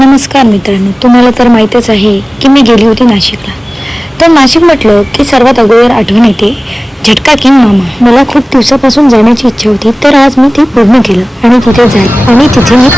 नमस्कार मित्रांनो, तुम्हाला तर माहीतच आहे की मी गेली होती नाशिकला. तर नाशिक म्हटलं की सर्वात अगोदर आठवण येते झटका किंग मामा. मला खूप दिवसापासून जाण्याची इच्छा होती, तर आज मी ते पूर्ण केलं आणि तिथे जाईल आणि तिथे मी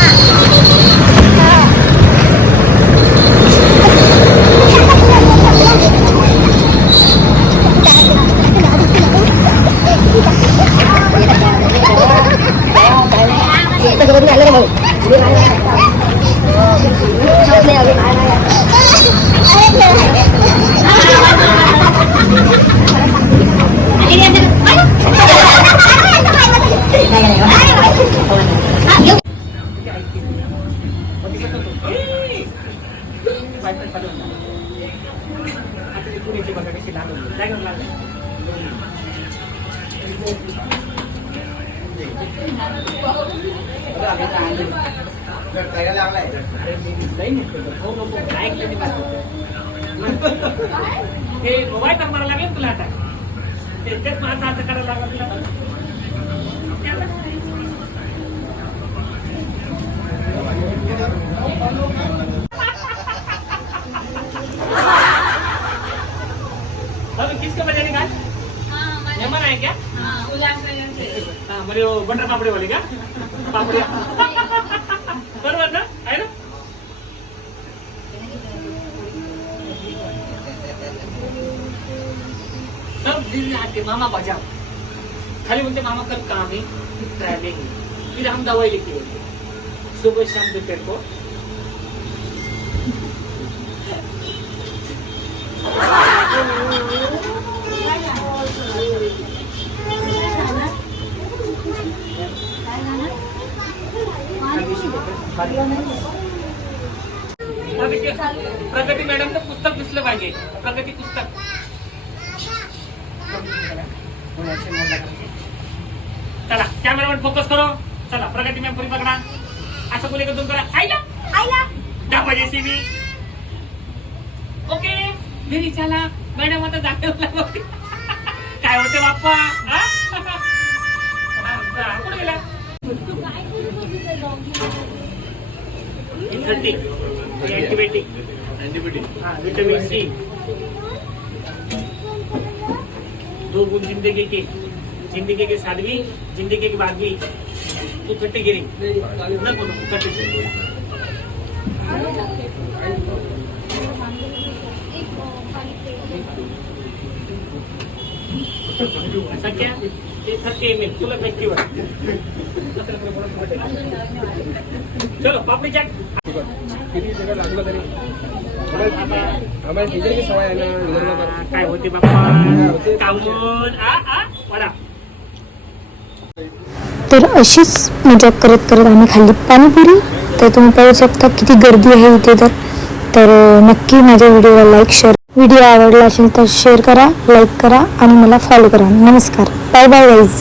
मोबाईल नंबर लागेल तुला आता तेच माझं असं करायला लागलं. किसके बजाने का मेहमान आहे क्या? म्हणजे बटर पापडी वाले का? पापडी बरोबर ना, आहे ना? सब दिल आके मामा बजाओ. खाली बोलते मामा कल काम है, ट्रैवलिंग, फिर हम दवाई लेके होते सुबह शाम दोपहर को. प्रगती मॅडम पुस्तक दिसलं पाहिजे. प्रगती पुस्तक चला कॅमेरावर फोकस करो. चला प्रगती मॅम पुरी पकडा. असं बोले का तुम करा. आईला आईला दाबा जेसीबी. ओके घरी चला. मॅडम आता जागेवर काय होते बाप्पा. कुठे गेला? 30 एंटीबायोटिक विटामिन सी. 2 गुण जिंदगी के साधवी, जिंदगी के बागवी. तू खट्टी गिरी नको खट्टी. सख्या ते 30 ml तुला फेस्टिवल. चलो पापडी चाट. काय होते बाप्पा कामून वडा. तर अशीच मजा करत करत आम्ही खाल्ली पाणीपुरी. तर तुम्ही पाहू शकता किती गर्दी आहे इथे. तर नक्की माझ्या व्हिडिओला व्हिडिओ आवडला असेल तर शेअर करा, लाईक करा आणि मला फॉलो करा. नमस्कार, बाय बाय गाईज.